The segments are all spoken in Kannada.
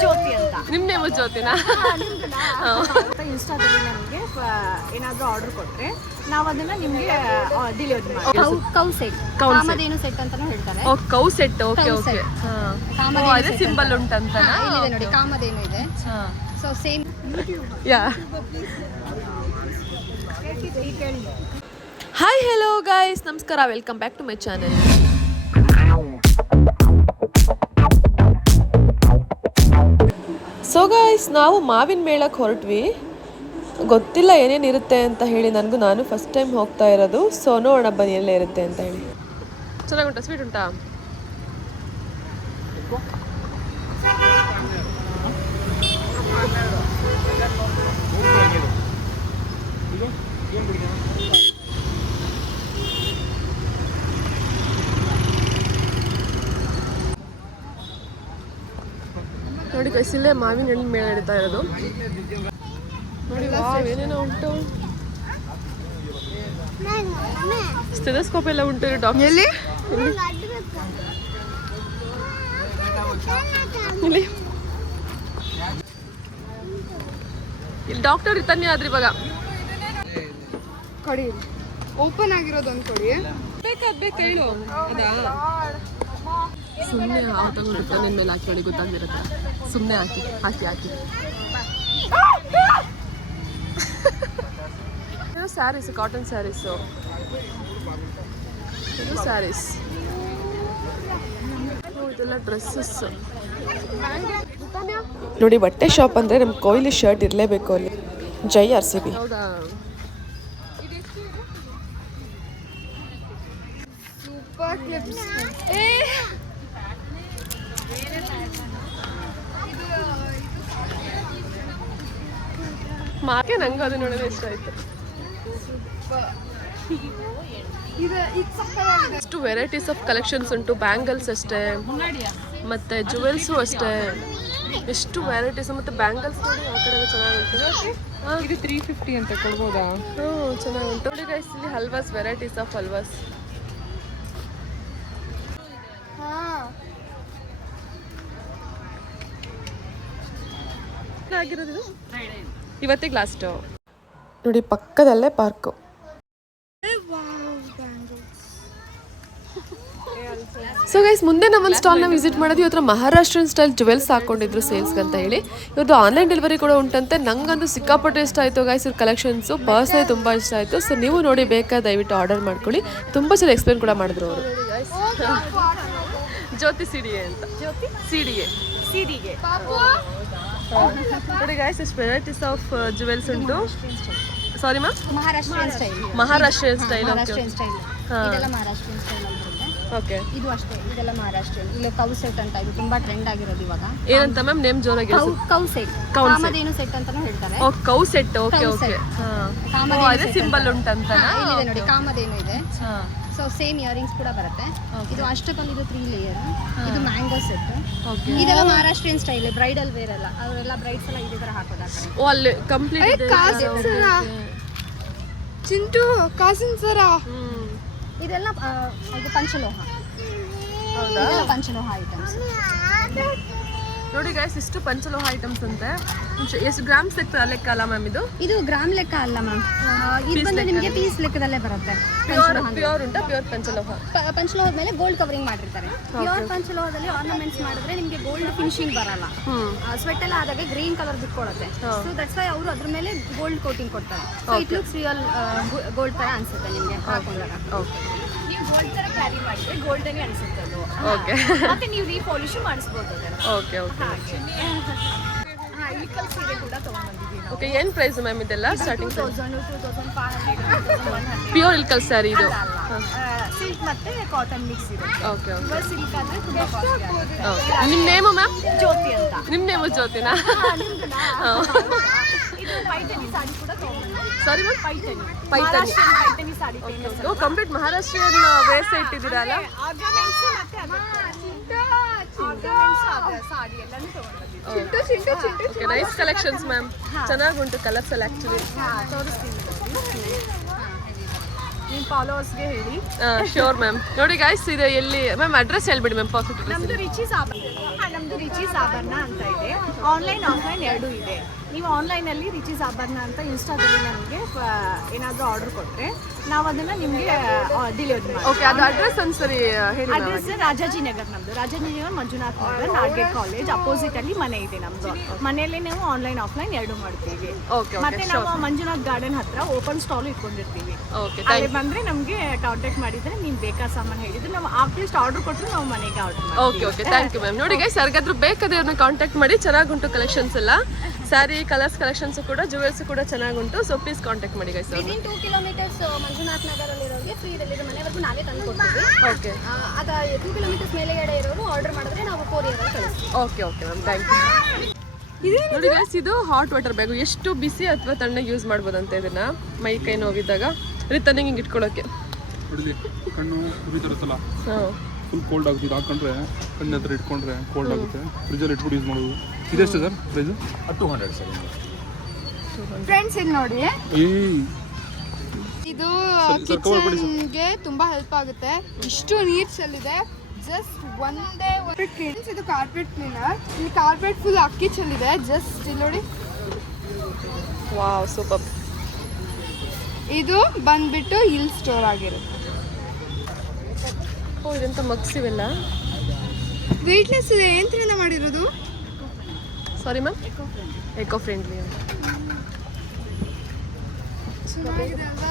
ಜ್ಯೋತಿ ಅಂತ. ನಿಮ್ಮ ನೇಮು ಜ್ಯೋತಿನಾ? ಇನ್ಸ್ಟಾದಲ್ಲಿ ನಮಗೆ ಏನಾದರೂ ಆರ್ಡರ್ ಕೊಟ್ಟರೆ ನಾವು ಅದನ್ನ ನಿಮಗೆ ಡೆಲಿವರಿ ಮಾಡ್ತೀವಿ. ಕೌ ಸೆಟ್, ಕಾಮಧೇನು ಸೆಟ್ ಅಂತಾನೂ ಹೇಳ್ತಾರೆ. Oh cow set, okay okay. ಅದೇ ಸಿಂಬಲ್ ಉಂಟಂತ ಇಲ್ಲಿದೆ ನೋಡಿ, ಕಾಮಧೇನು ಇದೆ. So same ya. Hi hello guys, ನಮಸ್ಕಾರ, welcome back to my channel. So guys, ನಾವು ಮಾವಿನ ಮೇಳಕ್ಕೆ ಹೊರಟ್ವಿ. ಗೊತ್ತಿಲ್ಲ ಏನೇನಿರುತ್ತೆ ಅಂತ ಹೇಳಿ, ನಾನು ಫಸ್ಟ್ ಟೈಮ್ ಹೋಗ್ತಾ ಇರೋದು. ಸೊ ನೋಡೋಣ ಬನ್ನಿ ಎಲ್ಲೇ ಇರುತ್ತೆ ಅಂತ ಹೇಳಿ. ಚೆನ್ನಾಗುಂಟಾ? ಸ್ವೀಟ್ ಉಂಟಾ? ನೋಡಿ ಗೈಸ್, ಇಲ್ಲೇ ಮಾವಿನ ಹಣ್ಣಿನ ಮೇಳ ನಡೀತಾ ಇರೋದು. ನೋಡಿ ಏನೇನೋ ಉಂಟು. ಸ್ಟೆಥೋಸ್ಕೋಪ್ ಎಲ್ಲ ಉಂಟು ಡಾಕ್ಟರ್. ಎಲ್ಲಿ ಇಲ್ಲಿ ಡಾಕ್ಟರ್ ಇರ್ತಾನೆ. ಆದ್ರೆ ಇವಾಗ ಕೊಡಿ, ಓಪನ್ ಆಗಿರೋದು ಒಂದು ಕೊಡಿ. ಬೇಕಾದ್ ಹೇಳು. ಅದಾ ಸುಮ್ಮನೆ ತಗೊಂಡಿರ್ತಾನೆ ನಿನ್ನ ಮೇಲೆ ಹಾಕಿ ನೋಡಿ, ಗೊತ್ತಾಗ್ದಿರತ್ತ. ಸುಮ್ಮನೆ ಹಾಕಿ ಸ್ಯಾರೀಸ್, ಕಾಟನ್ ಸ್ಯಾರೀಸು, ಇದು ಸ್ಯಾರೀಸ್, ಇದೆಲ್ಲ ಡ್ರೆಸ್ಸಸ್. ನೋಡಿ, ಬಟ್ಟೆ ಶಾಪ್ ಅಂದರೆ ನಮ್ಮ ಕೊಹ್ಲಿ ಶರ್ಟ್ ಇರಲೇಬೇಕು ಅಲ್ಲಿ. ಜೈ RCB. ಹೌದಾ? Super clips. ಮಾಕೆ ನಂಗೆ ಅದು ನೋಡೋದು ಇಷ್ಟ ಆಯ್ತು. ಎಷ್ಟು ವೆರೈಟೀಸ್ ಆಫ್ ಕಲೆಕ್ಷನ್ಸ್ ಉಂಟು. ಬ್ಯಾಂಗಲ್ಸ್ ಅಷ್ಟೇ, ಮತ್ತೆ ಜುವೆಲ್ಸು ಅಷ್ಟೇ. ಎಷ್ಟು ವೆರೈಟೀಸ್. ಮತ್ತೆ ಬ್ಯಾಂಗಲ್ಸ್ ನೋಡಿ ಆ ಕಡೆ ಚೆನ್ನಾಗುಂಟು. ಇದು 350 ಅಂತ ಕೊಡ್ಬೋದಾ? ಹ್ಞೂ, ಚೆನ್ನಾಗುಂಟು. ನೋಡಿ ಗೈಸ್, ಇಲ್ಲಿ ಹಲ್ವಾಸ್, ವೆರೈಟೀಸ್ ಆಫ್ ಹಲ್ವಾಸ್. ಆಗಿರೋದು ಇವತ್ತಿಗೆ ಲಾಸ್ಟು. ನೋಡಿ, ಪಕ್ಕದಲ್ಲೇ ಪಾರ್ಕು. ಸೊ ಗೈಸ್, ಮುಂದೆ ನಮ್ಮೊಂದು ಸ್ಟಾಲ್ನ ವಿಸಿಟ್ ಮಾಡೋದು. ಇವತ್ತು ಮಹಾರಾಷ್ಟ್ರನ್ ಸ್ಟೈಲ್ ಜುವೆಲ್ಸ್ ಹಾಕೊಂಡಿದ್ರು ಸೇಲ್ಸ್ಗೆ ಅಂತ ಹೇಳಿ. ಇವ್ರದ್ದು ಆನ್ಲೈನ್ ಡೆಲಿವರಿ ಕೂಡ ಉಂಟಂತೆ. ನಂಗಂತೂ ಸಿಕ್ಕಾಪಟ್ಟೆ ಇಷ್ಟ ಆಯಿತು ಗೈಸ್ ಇವ್ರ ಕಲೆಕ್ಷನ್ಸು. ಪರ್ಸನಲಿ ತುಂಬ ಇಷ್ಟ ಆಯಿತು. ಸೊ ನೀವು ನೋಡಿ, ಬೇಕಾದ ದಯವಿಟ್ಟು ಆರ್ಡರ್ ಮಾಡ್ಕೊಳ್ಳಿ. ತುಂಬ ಚೆನ್ನಾಗಿ ಎಕ್ಸ್ಪ್ಲೇನ್ ಕೂಡ ಮಾಡಿದ್ರು ಅವರು. ಜ್ಯೋತಿ CDA ಅಂತ. ಜ್ಯೋತಿ CDA. ನೋಡಿ ಗೈಸ್, ಎಷ್ಟು ವೆರೈಟೀಸ್ ಆಫ್ ಜುವೆಲ್ಸ್ ಉಂಟು. Sorry ma'am, Maharashtrian style. ಇದೆಲ್ಲ ಮಹಾರಾಷ್ಟ್ರೀಯನ್ ಸ್ಟೈಲ್ ಅಂತ ಬರುತ್ತೆ. ಓಕೆ, ಇದು ಅಷ್ಟೇ, ಇದೆಲ್ಲ ಮಹಾರಾಷ್ಟ್ರೀಯನ್. ಇಲ್ಲಿ ಕೌ ಸೆಟ್ ಅಂತ, ಇದು ತುಂಬಾ ಟ್ರೆಂಡ್ ಆಗಿರೋದು ಇವಾಗ. ಏನಂತ ಮ್ಯಾಮ್ ನೇಮ್ ಜೋರಾಗಿ? ಕೌ ಸೆಟ್, ಕಾಮಧೇನು ಸೆಟ್ ಅಂತಾನೂ ಹೇಳ್ತಾರೆ. Oh cow set, okay okay. ಅದೇ ಸಿಂಬಲ್ ಉಂಟಂತ. ಇಲ್ಲಿದೆ ನೋಡಿ, ಕಾಮಧೇನು ಇದೆ. ಸೊ ಸೇಮ್ ಇಯರಿಂಗ್ಸ್ ಕೂಡ ಬರುತ್ತೆ. ಇದು ಅಷ್ಟಕ್ಕೊಂದು, ಇದು 3 ಲೇಯರ್. ಇದು ಮ್ಯಾಂಗೋ ಸೆಟ್. ಇದೆಲ್ಲ ಮಹಾರಾಷ್ಟ್ರೀಯನ್ ಸ್ಟೈಲ್, ಬ್ರೈಡಲ್ ವೇರ್ ಎಲ್ಲ. ಅವರೆಲ್ಲ ಬ್ರೈಡ್ಸ್ ಎಲ್ಲ ಇದೇ ತರ ಹಾಕೋದು. ಓ, ಅಲ್ಲಿ ಕಂಪ್ಲೀಟ್ ಚಿಂಟು ಕಾಸಿನ್ ಸರ. ಇದೆಲ್ಲ ಇದು ಪಂಚಲೋಹ. ಹೌದಾ? ಪಂಚಲೋಹ ಐಟಮ್ಸ್. ನೋಡಿ ಗೈಸ್, ಇಷ್ಟು ಪಂಚಲೋಹ ಐಟಮ್ಸ್ ಅಂತೆ. ಎಷ್ಟು ಗ್ರಾಮ್ಸ್ ಲೆಕ್ಕ ಅಲ್ಲ ಮ್ಯಾಮ್ ಇದು? ಇದು ಗ್ರಾಮ್ ಲೆಕ್ಕ ಅಲ್ಲ ಮ್ಯಾಮ್, ಇದು ಬಂದು ನಿಮಗೆ ಪೀಸ್ ಲೆಕ್ಕದಲ್ಲೇ ಬರುತ್ತೆ. ಪ್ಯೂರ್ ಉಂಟಾ? ಪ್ಯೂರ್ ಪಂಚಲೋಹ. ಪಂಚಲೋಹದ ಮೇಲೆ ಗೋಲ್ಡ್ ಕವರಿಂಗ್ ಮಾಡಿರ್ತಾರೆ. ಪ್ಯೂರ್ ಪಂಚಲೋಹದಲ್ಲಿ ಆರ್ನಮೆಂಟ್ಸ್ ಮಾಡಿದ್ರೆ ನಿಮಗೆ ಗೋಲ್ಡ್ ಫಿನಿಶಿಂಗ್ ಬರಲ್ಲ. ಸ್ವೆಟ್ ಎಲ್ಲ ಆದಾಗ ಗ್ರೀನ್ ಕಲರ್ ಬಿಟ್ಕೊಳ್ಳುತ್ತೆ. ಸೊ ದಟ್ಸ್ ವೈ ಅವರು ಅದ್ರ ಮೇಲೆ ಗೋಲ್ಡ್ ಕೋಟಿಂಗ್ ಕೊಡ್ತಾರೆ. So it looks real gold ತರ ಅನ್ಸುತ್ತೆ ನಿಮಗೆ ಹಾಕೊಂಡಾಗ. ನೀವು ಗೋಲ್ಡ್ ತರ ಕ್ಯಾರಿ ಮಾಡಿದ್ರೆ ಗೋಲ್ಡನೇ ಅನ್ಸುತ್ತೆ ಅದು. ಓಕೆ, ಮತ್ತೆ ನೀವು ರೀಪಾಲಿಶ್ ಮಾಡಿಸಬಹುದು. Okay okay. ಇಳ್ಕಲ್ ಸೀರೆ ಕೂಡ ತಗೊಂಡ್ಬಂದಿದ್ದೀವಿ ನಾವು. ಓಕೆ, ಏನು ಪ್ರೈಸ್ ಮ್ಯಾಮ್ ಇದೆಲ್ಲ? ಸ್ಟಾರ್ಟಿಂಗ್ 2000, 2500, 2100. ಪ್ಯೂರ್ ಇಳ್ಕಲ್ ಸ್ಯಾರಿ ಇದು? ಸಿಲ್ಕ್ ಮತ್ತೆ ಕಾಟನ್ ಮಿಕ್ಸ್ ಇರುತ್ತೆ. Okay okay. ಇವಾಗ ಸಿಲ್ಕ್ ಅಂದ್ರೆ ತುಂಬಾ ಕಾಸ್ಟ್ಲಿ ಆಗುತ್ತೆ. ನಿಮ್ಮ ನೇಮು ಮ್ಯಾಮ್? ಜ್ಯೋತಿ ಅಂತ. ನಿಮ್ಮ ನೇಮು ಜ್ಯೋತಿನಾ? ಇದು ಪೈಠಾನಿ ಸಾಡಿ ಕೂಡ ತಗೊಂಡ್ಬಂದಿದ್ದೀವಿ. Sorry ma'am? Paithani sari. Oh, complete Maharashtrian ವೇಸ್ಟ್ ಇಟ್ಟಿದ್ದೀರಲ್ಲ? ಆರ್ನಮೆಂಟ್ಸ್ ಮತ್ತೆ ಸಾಡಿ ಎಲ್ಲಾನು ತಗೊಂಡ್ಬಂದಿದ್ದೀವಿ. Okay, nice collections ma'am. ಚೆನ್ನಾಗುಂಟು ಕಲರ್ಸ್ ಎಲ್ಲ ಆ್ಯಕ್ಚುಲಿ. ತೋರಿಸ್ತೀನಿ. ನಿಮ್ಮ ಫಾಲೋವರ್ಸ್ಗೆ ಹೇಳಿ. Sure ma'am. ನೋಡಿ ಗೈಸ್ ಇದು ಎಲ್ಲಿ ಮ್ಯಾಮ್ ಅಡ್ರೆಸ್ ಹೇಳ್ಬಿಡಿ ಮ್ಯಾಮ್ ಪರ್ಫೆಕ್ಟ್ ಅಡ್ರೆಸ್. ನಮ್ಮದು ರಿಚಿ ಸಾಬರ್ನ ಅಂತ ಇದೆ. ಆನ್ಲೈನ್ ಆಫ್ಲೈನ್ ಎರಡೂ ಇದೆ. ನೀವು ಆನ್ಲೈನಲ್ಲಿ ರಿಚಿ ಸಾಬರ್ನ ಅಂತ ಇನ್ಸ್ಟಾದಲ್ಲಿ ನಮಗೆ ಏನಾದರೂ ಆರ್ಡರ್ ಕೊಟ್ಟರೆ ನಾವು ಅದನ್ನು ನಿಮಗೆ ಡೆಲಿವರಿ ಮಾಡಿ. ಓಕೆ, ಅದು ಅಡ್ರೆಸ್ ಒಂದ್ಸರಿ ಹೇಳಿ. ಅಡ್ರೆಸ್ ರಾಜಾಜಿನಗರ್. ನಮ್ಮದು ರಾಜಾಜಿನಗರ್ ಮಂಜುನಾಥ್ ನಗರ್, ನಾರ್ಗೆಟ್ ಕಾಲೇಜ್ ಅಪೋಸಿಟಲ್ಲಿ ಮನೆ ಇದೆ ನಮ್ಮದು. ಮನೆಯಲ್ಲೇ ನಾವು ಆನ್ಲೈನ್ ಆಫ್ಲೈನ್ ಎರಡೂ ಮಾಡ್ತೀವಿ. ಮತ್ತೆ ನಾವು ಮಂಜುನಾಥ್ ಗಾರ್ಡನ್ ಹತ್ರ ಓಪನ್ ಸ್ಟಾಲ್ ಇಟ್ಕೊಂಡಿರ್ತೀವಿ. ಅಲ್ಲಿ ಬಂದರೆ ನಮಗೆ ಕಾಂಟ್ಯಾಕ್ಟ್ ಮಾಡಿದರೆ ನೀವು ಬೇಕಾದ ಸಾಮಾನು ಹೇಳಿದ್ರೆ ನಾವು ಅಟ್ಲೀಸ್ಟ್ ಆರ್ಡರ್ ಕೊಟ್ಟರು ನಾವು ಮನೆಗೆ ಆರ್ಡರ್ ಮಾಡ್ತೀವಿ. Okay, thank you ma'am. ನೋಡಿ ಗೈಸ್ ಯಾರಿಗಾದ್ರೂ ಬೇಕಾದ್ರೆ ಅವ್ರನ್ನ ಕಾಂಟ್ಯಾಕ್ಟ್ ಮಾಡಿ. ಚೆನ್ನಾಗುಂಟು ಕಲೆಕ್ಷನ್ಸ್ ಎಲ್ಲ, ಸ್ಯಾರಿ ಕಲರ್ಸ್ ಕಲೆಕ್ಷನ್ಸ್ ಕೂಡ, ಜುವೆಲ್ಸ್ ಕೂಡ ಚೆನ್ನಾಗುಂಟು. ಸೊ ಪ್ಲೀಸ್ ಕಾಂಟ್ಯಾಕ್ಟ್ ಮಾಡಿ ಗೈಸ್. ವಿದಿನ್ 2 ಕಿಲೋಮೀಟರ್ಸ್ ಮಂಜುನಾಥ್ ನಗರಲ್ಲಿರೋರಿಗೆ ಫ್ರೀ ಡೆಲಿವರಿ ಮನೆವರೆಗೂ ನಾವೇ ತಂದು ಕೊಡ್ತೀವಿ. ಓಕೆ, ಅದ 2 ಕಿಲೋಮೀಟರ್ಸ್ ಮೇಲೆಗಡೆ ಇರೋರು ಆರ್ಡರ್ ಮಾಡಿದ್ರೆ ನಾವು ಕೊರಿಯರ್ ಕಳಿಸ್ತೀವಿ. Okay ma'am, thank you. ನೋಡಿ ಗೈಸ್ ಇದು ಹಾಟ್ ವಾಟರ್ ಬ್ಯಾಗು. ಎಷ್ಟು ಬಿಸಿ ಅಥವಾ ತಣ್ಣಗೆ ಯೂಸ್ ಮಾಡ್ಬೋದಂತ ಇದನ್ನ ಮೈ ಕೈ ನೋವಿದ್ದಾಗ ತಣ್ಣಗೆ ಹಿಂಗೆ ಇಟ್ಕೊಳ್ಳೋಕೆ. ಕಣ್ಣು ಉರಿತಿರುತ್ತಲ್ಲ, ಫುಲ್ ಕೋಲ್ಡ್ ಆಗುತ್ತೆ. ಇದು ಹಾಕೊಂಡ್ರೆ ಕಣ್ಣು ಹತ್ರ ಇಟ್ಕೊಂಡ್ರೆ ಕೋಲ್ಡ್ ಆಗುತ್ತೆ. ಫ್ರಿಜ್ಜಲ್ಲಿ ಇಟ್ಬಿಟ್ಟು ಯೂಸ್ ಮಾಡೋದು. ಇದೆಷ್ಟು ಸರ್ ಪ್ರೈಸು? 200 ಸರ್. ಫ್ರೆಂಡ್ಸ್ ಇಲ್ಲಿ ನೋಡಿ, ಏಯ್ ಇದು ಕಿಚನ್ಗೆ ತುಂಬಾ ಹೆಲ್ಪ್ ಆಗುತ್ತೆ. ಇಷ್ಟು ನೀರ್ ಚೆಲ್ಲಿದೆ. ಜಸ್ಟ್ ಒಂದೇ ಫ್ರೆಂಡ್ಸ್, ಇದು ಕಾರ್ಪೆಟ್ ಕ್ಲೀನರ್. ಇಲ್ಲಿ ಕಾರ್ಪೆಟ್ ಫುಲ್ ಅಕ್ಕಿ ಚೆಲ್ಲಿದೆ. ಜಸ್ಟ್ ಇಲ್ಲಿ ನೋಡಿ, ವಾವ್ ಸೂಪರ್. ಇದು ಬಂದ್ಬಿಟ್ಟು ಇಲ್ಲಿ ಸ್ಟೋರ್ ಆಗಿರುತ್ತೆ. ಓ, ಇದಂತ ಮಗ್ಸ್ ಇವೆಲ್ಲ ವೆಯ್ಟ್ಲೆಸ್ ಇದೆ. ಏನ್ರಿಂದ ಮಾಡಿರೋದು? ಸಾರಿ ಮ್ಯಾಮ್, ಎಕೋ ಫ್ರೆಂಡ್ಲಿ ಅಂತ. ಚೆನ್ನಾಗಿದೆ ಅಲ್ವಾ?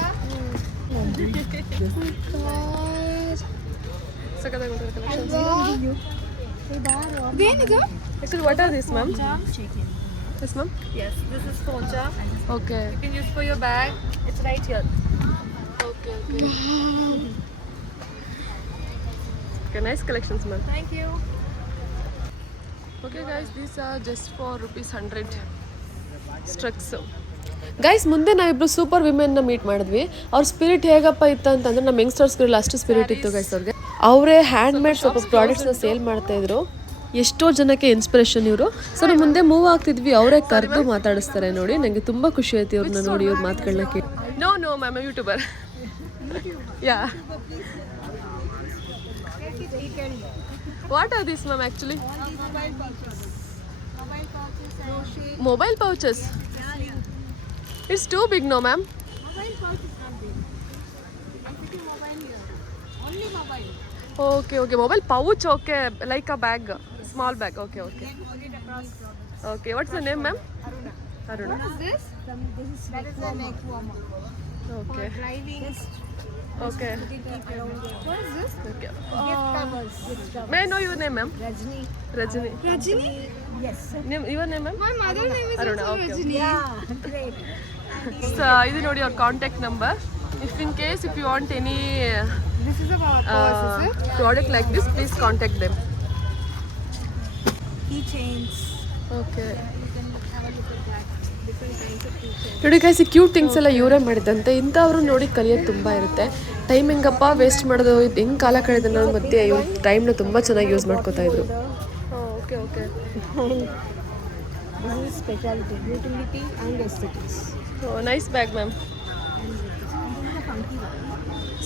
ಇದೇನಿದು? Actually, what are these, ma'am? Yes, ma'am. Yes, this is poncha. Okay. You can use for your bag. It's right here. Okay. Okay, nice collections, ma'am. Thank you. Okay, guys, these are just for ₹100 strucks. Guys, ಮುಂದೆ ನಾವಿಬ್ರು ಸೂಪರ್ ವಿಮೆನ್ನ ಮೀಟ್ ಮಾಡಿದ್ವಿ. ಅವ್ರ ಸ್ಪಿರಿಟ್ ಹೇಗಪ್ಪ ಇತ್ತು ಅಂತಂದ್ರೆ ನಮ್ಮ ಯಂಗ್ಸ್ಟರ್ಸ್ಗೆಲ್ಲ ಅಷ್ಟು ಸ್ಪಿರಿಟ್ ಇತ್ತು ಗೈಸ್ ಅವ್ರಿಗೆ. ಅವರೇ ಹ್ಯಾಂಡ್ ಮೇಡ್ ಸ್ವಲ್ಪ ಪ್ರಾಡಕ್ಟ್ಸ್ನ ಸೇಲ್ ಮಾಡ್ತಾ ಇದ್ರು. ಎಷ್ಟೋ ಜನಕ್ಕೆ ಇನ್ಸ್ಪಿರೇಷನ್ ಇವರು. ಸೊ ನಾವು ಮುಂದೆ ಮೂವ್ ಆಗ್ತಿದ್ವಿ, ಅವರೇ ಕರೆದು ಮಾತಾಡಿಸ್ತಾರೆ. ನೋಡಿ, ನನಗೆ ತುಂಬ ಖುಷಿ ಆಯ್ತು ಇವ್ರನ್ನ ನೋಡಿ, ಇವ್ರ ಮಾತುಗಳನ್ನ ಕೇಳಿ. No ma'am, YouTuber. Yeah, what are these ma'am actually? Mobile pouches. It's too big, no, ma'am? Okay. Mobile pouch, okay. Like a bag, small bag. Okay. Okay, what's the name, ma'am? Aruna. What is this? That is the neck warmer. Okay. Driving. Okay. What is this? Okay. Gift covers. May I know your name, ma'am? Rajni. Rajini. Rajini? Yes. Your name, ma'am? My mother name is Aruna, also okay. Rajini. Yeah, great. So, ಇದು ನೋಡಿ your contact number. If you want any This is a purse, is it? product like this, please contact them. Keychains. Okay. You can have a look at that. Different kinds of keychains. ನೋಡಿ ಗೈಸ್, ಈ ಕ್ಯೂಟ್ ಥಿಂಗ್ಸ್ ಎಲ್ಲ ಇವರೇ ಮಾಡಿದಂತೆ. ಇಂಥವ್ರು ನೋಡಿ ಕಲಿಯೋದು ತುಂಬ ಇರುತ್ತೆ. ಟೈಮ್ ಹೆಂಗಪ್ಪ ವೇಸ್ಟ್ ಮಾಡೋದು, ಇದು ಹೆಂಗೆ ಕಾಲ ಕಳೆದ ಅನ್ನೋದ್ರ ಮಧ್ಯೆ ಇವ್ರ ಟೈಮ್ನ ತುಂಬ ಚೆನ್ನಾಗಿ ಯೂಸ್ ಮಾಡ್ಕೋತಾ ಇದ್ರು. Okay. This is specialty, utility and aesthetics. Nice bag ma'am.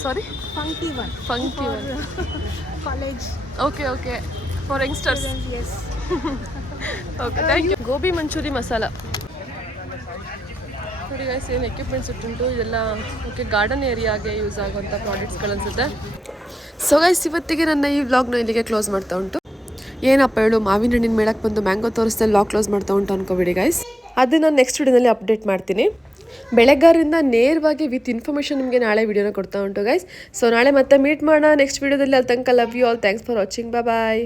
Sorry, Funky one. Funky one. College. Okay, for youngsters. Yes. Okay, thank you. Gobi manchurian masala. ನೋಡಿ ಗೈಸ್, ಏನು ಎಕ್ವಿಪ್ಮೆಂಟ್ಸ್ ಇಟ್ಟುಂಟು. ಇದೆಲ್ಲ ಓಕೆ, ಗಾರ್ಡನ್ ಏರಿಯಾಗೆ ಯೂಸ್ ಆಗುವಂಥ ಪ್ರಾಡಕ್ಟ್ಸ್ಗಳನ್ಸುತ್ತೆ. ಸೊ ಗೈಸ್, ಇವತ್ತಿಗೆ ನನ್ನ ಈ ವ್ಲಾಗ್ನ ಇಲ್ಲಿಗೆ ಕ್ಲೋಸ್ ಮಾಡ್ತಾ ಉಂಟು. ಏನಪ್ಪ ಹೇಳು, ಮಾವಿನ ಹಣ್ಣಿನ ಮೇಳಕ್ಕೆ ಬಂದು ಮ್ಯಾಂಗೋ ತೋರಿಸ್ದೆ ವ್ಲಾಗ್ ಕ್ಲೋಸ್ ಮಾಡ್ತಾ ಉಂಟು ಅನ್ಕೋಬೇಡಿ ಗೈಸ್. ಅದು ನಾನು ನೆಕ್ಸ್ಟ್ ವಿಡಿಯೋನಲ್ಲಿ ಅಪ್ಡೇಟ್ ಮಾಡ್ತೀನಿ. ಬೆಳಗ್ಗಾರಿಂದ ನೇರವಾಗಿ ವಿತ್ ಇನ್ಫಾರ್ಮೇಷನ್ ನಿಮಗೆ ನಾಳೆ ವಿಡಿಯೋನ ಕೊಡ್ತಾ ಉಂಟು ಗೈಸ್. ಸೊ ನಾಳೆ ಮತ್ತೆ ಮೀಟ್ ಮಾಡೋಣ ನೆಕ್ಸ್ಟ್ ವಿಡಿಯೋದಲ್ಲಿ. ಅಲ್ಲಿ ತನಕ love you all. Thanks for watching. Bye.